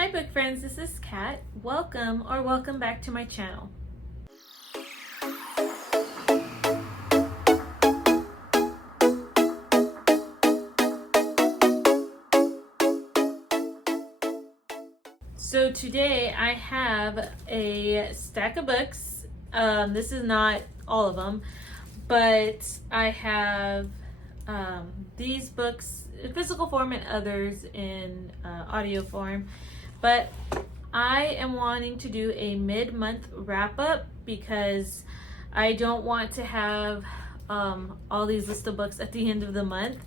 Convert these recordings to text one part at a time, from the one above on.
Hi book friends, this is Kat. Welcome back to my channel. So today I have a stack of books. This is not all of them, but I have these books in physical form and others in audio form. But I am wanting to do a mid-month wrap-up because I don't want to have all these list of books at the end of the month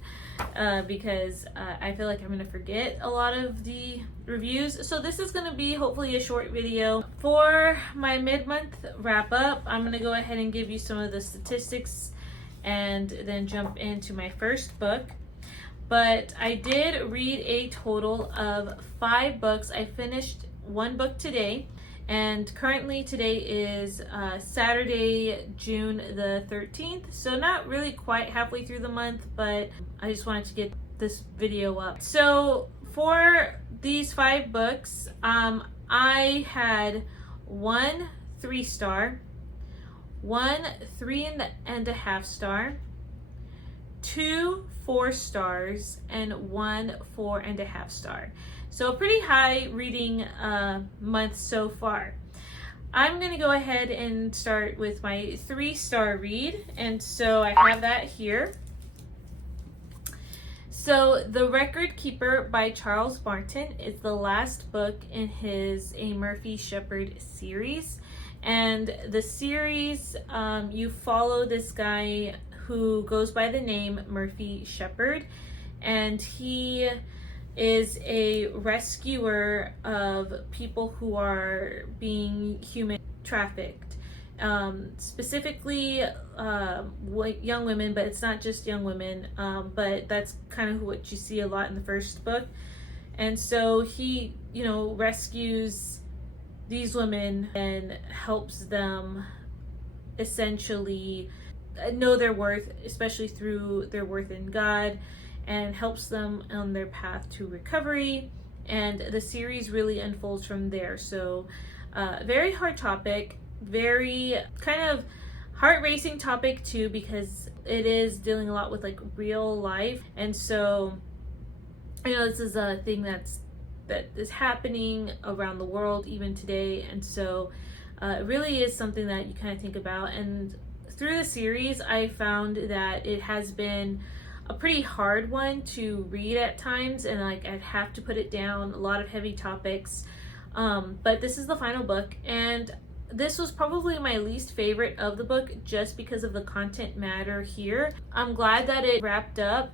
because I feel like I'm going to forget a lot of the reviews. So this is going to be hopefully a short video. For my mid-month wrap-up, I'm going to go ahead and give you some of the statistics and then jump into my first book. But I did read a total of 5 books. I finished one book today, and currently today is Saturday, June the 13th. So not really quite halfway through the month, but I just wanted to get this video up. So for these 5 books, I had 1 3-star, 1 3.5 star, 2 4 stars, and 1 4.5 star. So a pretty high reading month so far. I'm gonna go ahead and start with my 3-star read, and so I have that here. So The Record Keeper by Charles Martin is the last book in his A Murphy Shepherd series. And the series, you follow this guy who goes by the name Murphy Shepherd, and he is a rescuer of people who are being human trafficked, specifically young women, but it's not just young women, but that's kind of what you see a lot in the first book. And so he, rescues these women and helps them essentially know their worth, especially through their worth in God, and helps them on their path to recovery. And the series really unfolds from there. So very hard topic, very kind of heart-racing topic too, because it is dealing a lot with like real life. And so this is a thing that is happening around the world even today. And so it really is something that you kind of think about. And through the series, I found that it has been a pretty hard one to read at times, and like I'd have to put it down, a lot of heavy topics. But this is the final book, and this was probably my least favorite of the book just because of the content matter here. I'm glad that it wrapped up,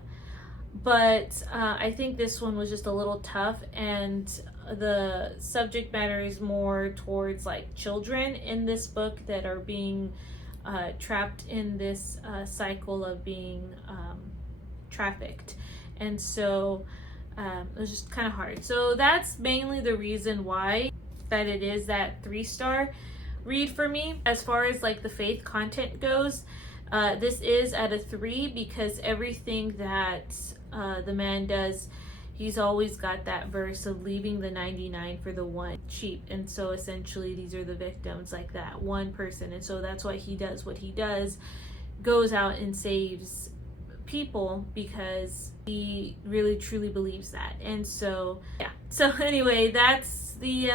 but I think this one was just a little tough, and the subject matter is more towards like children in this book that are being trapped in this cycle of being trafficked. And so it was just kind of hard. So that's mainly the reason why that it is that 3-star read for me. As far as like the faith content goes, this is at a 3 because everything that the man does, he's always got that verse of leaving the 99 for the one sheep. And so essentially these are the victims, like that one person. And so that's why he does what he does, goes out and saves people because he really truly believes that. And so yeah, so anyway, that's the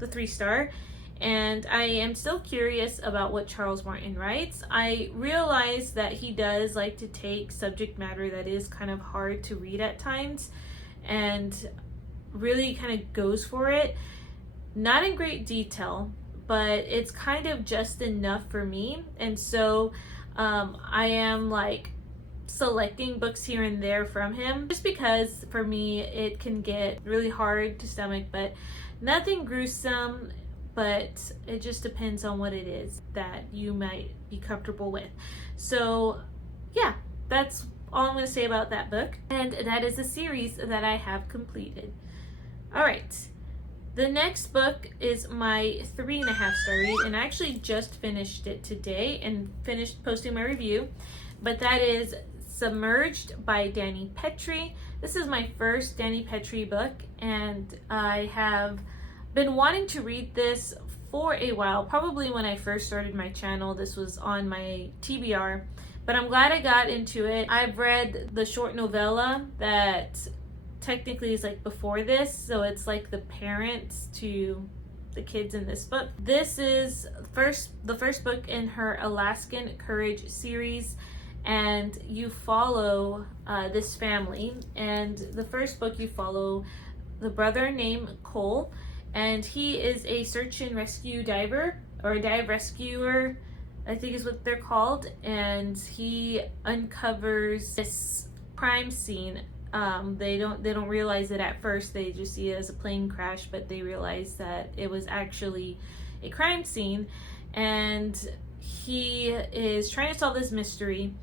3-star. And I am still curious about what Charles Martin writes. I realize that he does like to take subject matter that is kind of hard to read at times and really kind of goes for it. Not in great detail, but it's kind of just enough for me. And so I am like selecting books here and there from him just because for me it can get really hard to stomach, but nothing gruesome. But it just depends on what it is that you might be comfortable with. So yeah, that's all I'm going to say about that book. And that is a series that I have completed. All right. The next book is my 3.5-star read, and I actually just finished it today and finished posting my review. But that is Submerged by Dani Petry. This is my first Danny Petrie book, and I have been wanting to read this for a while. Probably when I first started my channel, this was on my TBR, but I'm glad I got into it. I've read the short novella that technically is like before this, so it's like the parents to the kids in this book. This is the first book in her Alaskan Courage series, and you follow this family. And the first book, you follow the brother named Cole, and he is a search and rescue diver, or a dive rescuer, I think is what they're called, and he uncovers this crime scene. They don't realize it at first. They just see it as a plane crash, but they realize that it was actually a crime scene, and he is trying to solve this mystery.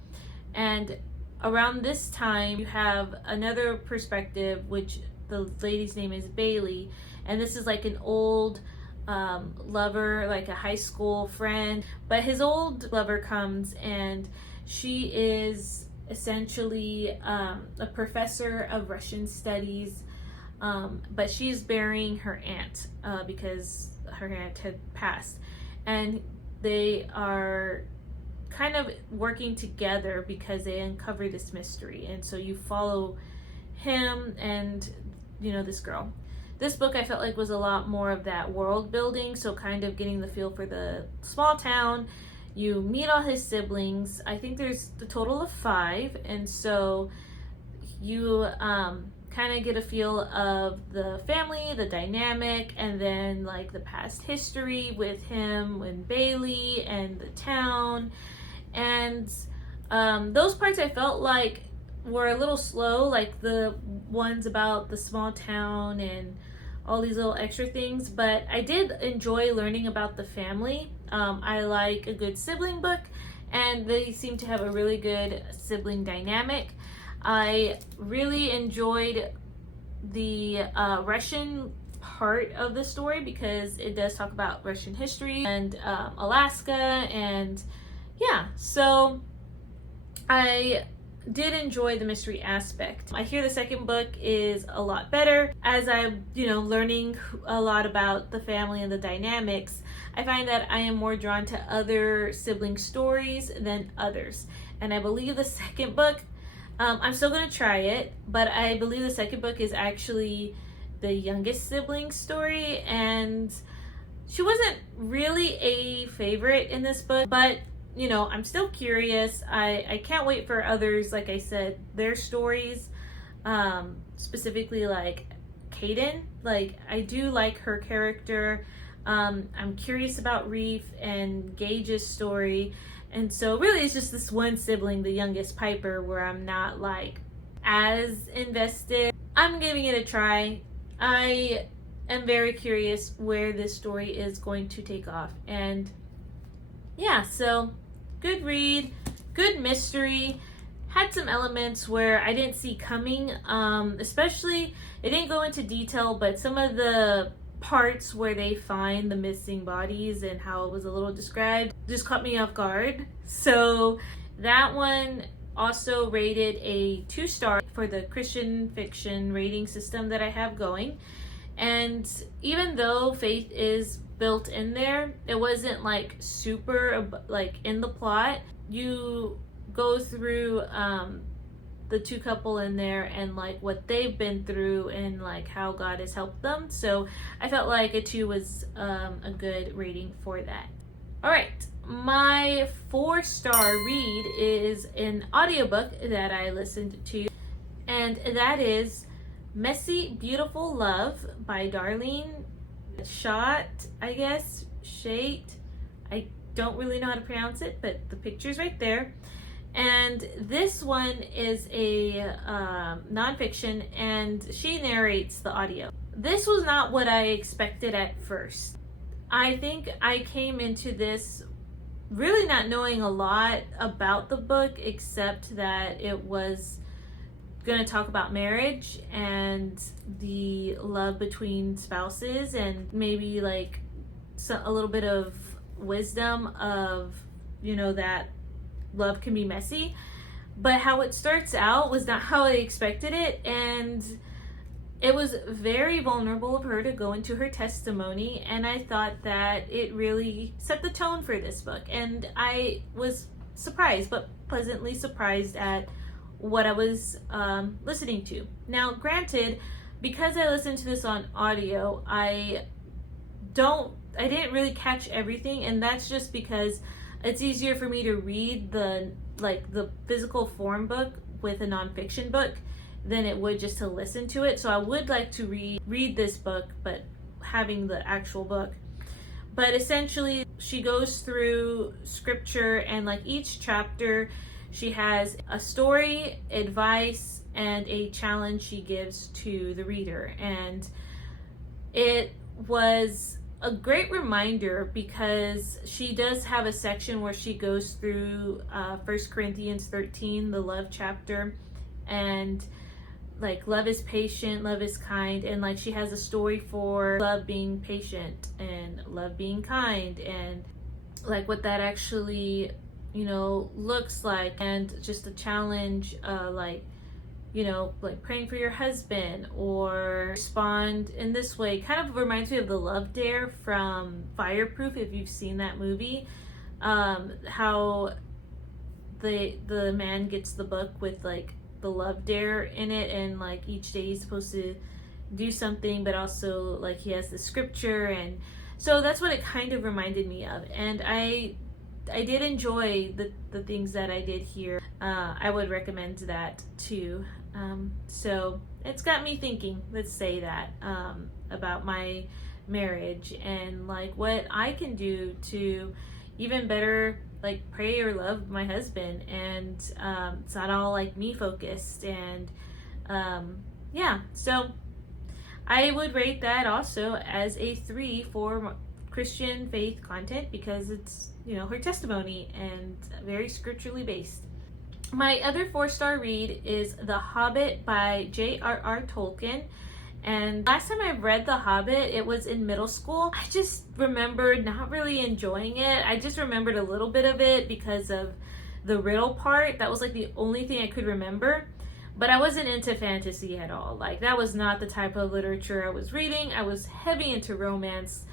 And around this time, you have another perspective, which the lady's name is Bailey, and this is like an old lover, like a high school friend, but his old lover comes, and she is essentially a professor of Russian studies, but she's burying her aunt because her aunt had passed, and they are kind of working together because they uncover this mystery. And so you follow him and, you know, this girl. This book I felt like was a lot more of that world building, so kind of getting the feel for the small town. You meet all his siblings. I think there's a total of 5, and so you kind of get a feel of the family, the dynamic, and then like the past history with him and Bailey and the town. And those parts I felt like were a little slow, like the ones about the small town and all these little extra things, but I did enjoy learning about the family. I like a good sibling book, and they seem to have a really good sibling dynamic. I really enjoyed the Russian part of the story because it does talk about Russian history and Alaska, and yeah, so I did enjoy the mystery aspect. I hear the second book is a lot better. As I'm, learning a lot about the family and the dynamics, I find that I am more drawn to other sibling stories than others. And I believe the second book, I'm still gonna try it, but I believe the second book is actually the youngest sibling story, and she wasn't really a favorite in this book, but I'm still curious. I can't wait for others, like I said, their stories, specifically like Kaden. Like, I do like her character. I'm curious about Reef and Gage's story. And so really it's just this one sibling, the youngest, Piper, where I'm not like as invested. I'm giving it a try. I am very curious where this story is going to take off. And yeah, so good read, good mystery. Had some elements where I didn't see coming, especially, it didn't go into detail, but some of the parts where they find the missing bodies and how it was a little described just caught me off guard. So that one also rated a 2-star for the Christian fiction rating system that I have going. And even though faith is built in there, it wasn't like super like in the plot. You go through the 2 couple in there and like what they've been through and like how God has helped them. So I felt like a 2 was a good rating for that. All right, my 4-star read is an audiobook that I listened to, and that is Messy Beautiful Love by Darlene Shot, I guess, Shate. I don't really know how to pronounce it, but the picture's right there. And this one is a nonfiction, and she narrates the audio. This was not what I expected at first. I think I came into this really not knowing a lot about the book, except that it was going to talk about marriage and the love between spouses, and maybe like a little bit of wisdom of, that love can be messy. but how it starts out was not how I expected it, and it was very vulnerable of her to go into her testimony, and I thought that it really set the tone for this book, and I was surprised, but pleasantly surprised at what I was listening to. Now, granted, because I listened to this on audio, I didn't really catch everything, and that's just because it's easier for me to read the physical form book with a nonfiction book than it would just to listen to it. So I would like to read this book, but having the actual book. But essentially, she goes through scripture, and like each chapter, she has a story, advice, and a challenge she gives to the reader. And it was a great reminder because she does have a section where she goes through 1 Corinthians 13, the love chapter, and like love is patient, love is kind, and like she has a story for love being patient and love being kind, and like what that actually, you know, looks like, and just a challenge, like, you know, like praying for your husband or respond in this way. Kind of reminds me of the Love Dare from Fireproof, if you've seen that movie. How the man gets the book with like the love dare in it, and like each day he's supposed to do something, but also like he has the scripture, and so that's what it kind of reminded me of. And I did enjoy the things that I did here. I would recommend that too. So it's got me thinking, let's say that, about my marriage and like what I can do to even better like pray or love my husband, and it's not all like me focused. And yeah, so I would rate that also as a 3 for Christian faith content, because it's, you know, her testimony and very scripturally based. My other 4-star read is The Hobbit by J.R.R. Tolkien. And last time I read The Hobbit, it was in middle school. I just remembered not really enjoying it. I just remembered a little bit of it because of the riddle part. That was like the only thing I could remember. But I wasn't into fantasy at all. Like, that was not the type of literature I was reading. I was heavy into romance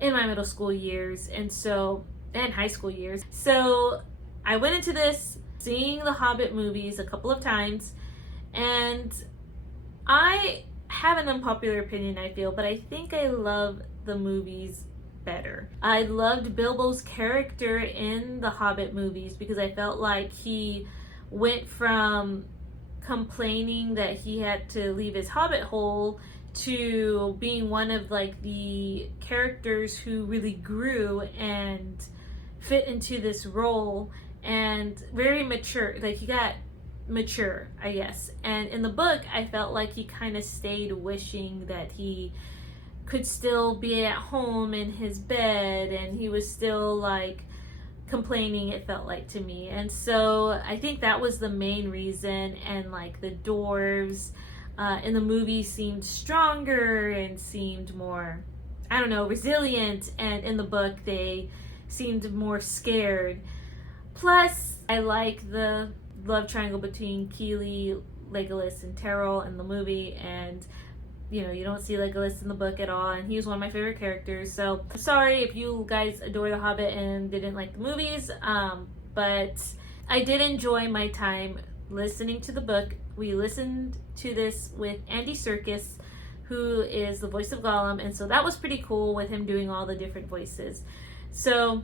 in my middle school years, and high school years. So I went into this seeing the Hobbit movies a couple of times, and I have an unpopular opinion, I feel, but I think I love the movies better. I loved Bilbo's character in the Hobbit movies because I felt like he went from complaining that he had to leave his hobbit hole to being one of like the characters who really grew and fit into this role, and very mature. Like, he got mature, I guess. And in the book, I felt like he kind of stayed wishing that he could still be at home in his bed, and he was still like complaining, it felt like to me. And so I think that was the main reason. And like the dwarves in the movie seemed stronger and seemed more, I don't know, resilient, and in the book they seemed more scared. Plus, I like the love triangle between Keely, Legolas, and Terrell in the movie, and you know, you don't see Legolas in the book at all, and he was one of my favorite characters. So I'm sorry if you guys adore The Hobbit and didn't like the movies, but I did enjoy my time listening to the book. We listened to this with Andy Serkis, who is the voice of Gollum, and so that was pretty cool with him doing all the different voices. So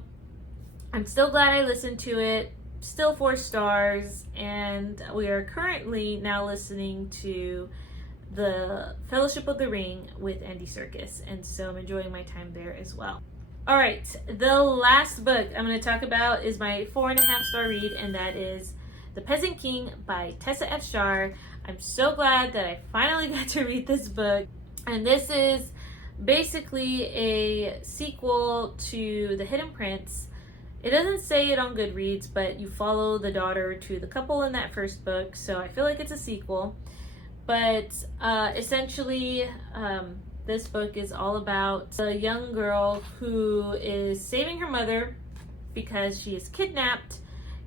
I'm still glad I listened to it. Still 4 stars, and we are currently now listening to the Fellowship of the Ring with Andy Serkis, and so I'm enjoying my time there as well. All right, the last book I'm going to talk about is my 4.5-star read, and that is The Peasant King by Tessa F. Shar. I'm so glad that I finally got to read this book, and this is basically a sequel to The Hidden Prince. It doesn't say it on Goodreads, but you follow the daughter to the couple in that first book, so I feel like it's a sequel. But essentially, this book is all about a young girl who is saving her mother because she is kidnapped,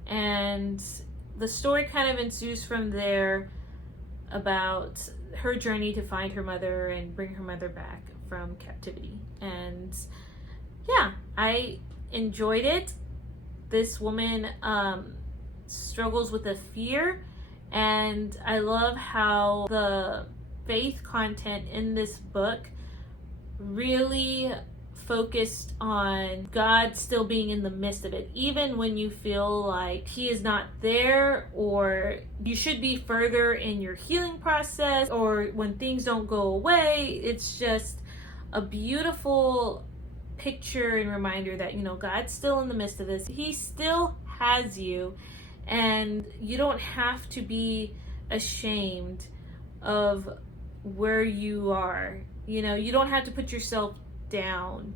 and the story kind of ensues from there about her journey to find her mother and bring her mother back from captivity. And yeah, I enjoyed it. This woman struggles with a fear, and I love how the faith content in this book really focused on God still being in the midst of it, even when you feel like he is not there, or you should be further in your healing process, or when things don't go away. It's just a beautiful picture and reminder that, you know, God's still in the midst of this. He still has you, and you don't have to be ashamed of where you are. You know, you don't have to put yourself down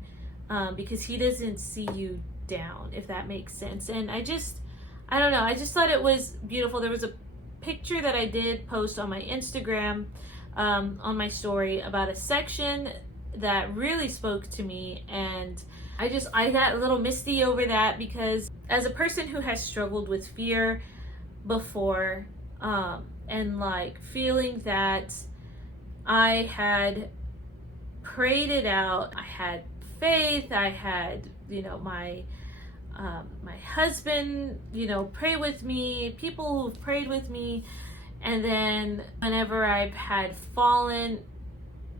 because he doesn't see you down, if that makes sense. And I don't know, I just thought it was beautiful. There was a picture that I did post on my Instagram, on my story, about a section that really spoke to me, and I got a little misty over that, because as a person who has struggled with fear before, and like feeling that I had prayed it out, I had faith, I had, you know, my husband, you know, pray with me, people who've prayed with me, and then whenever I've had fallen,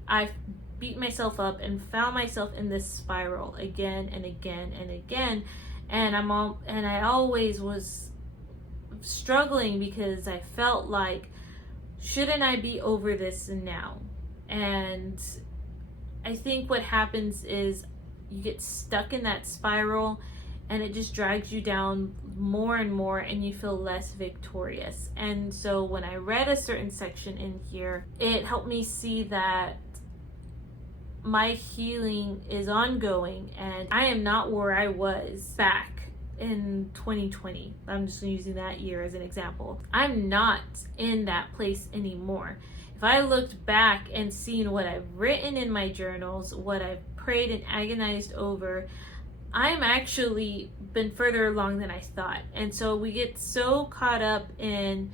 I've beat myself up and found myself in this spiral again and again and again, and I always was struggling because I felt like, shouldn't I be over this now? And I think what happens is you get stuck in that spiral, and it just drags you down more and more, and you feel less victorious. And so when I read a certain section in here, it helped me see that my healing is ongoing, and I am not where I was back in 2020. I'm just using that year as an example. I'm not in that place anymore. If I looked back and seen what I've written in my journals, what I've prayed and agonized over, I'm actually been further along than I thought. And so we get so caught up in,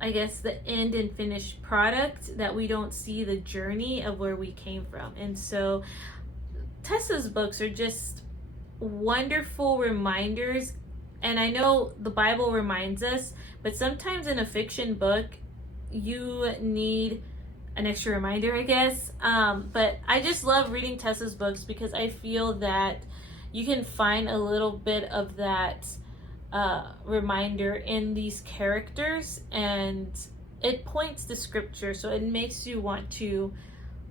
I guess, the end and finished product that we don't see the journey of where we came from. And so Tessa's books are just wonderful reminders. And I know the Bible reminds us, but sometimes in a fiction book, you need an extra reminder, I guess. But I just love reading Tessa's books because I feel that you can find a little bit of that reminder in these characters, and it points to scripture, so it makes you want to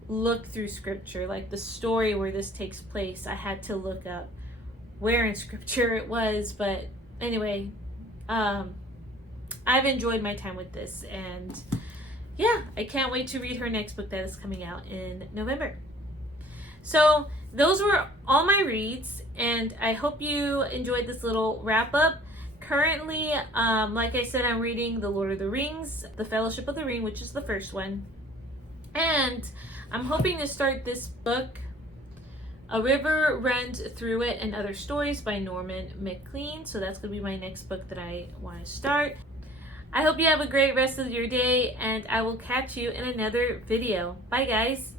look through scripture. Like the story where this takes place, I had to look up where in scripture it was. But anyway, I've enjoyed my time with this, and yeah, I can't wait to read her next book that is coming out in November. So those were all my reads, and I hope you enjoyed this little wrap up. Currently, like I said, I'm reading The Lord of the Rings, The Fellowship of the Ring, which is the first one. And I'm hoping to start this book, A River Runs Through It and Other Stories by Norman Maclean. So that's going to be my next book that I want to start. I hope you have a great rest of your day, and I will catch you in another video. Bye, guys.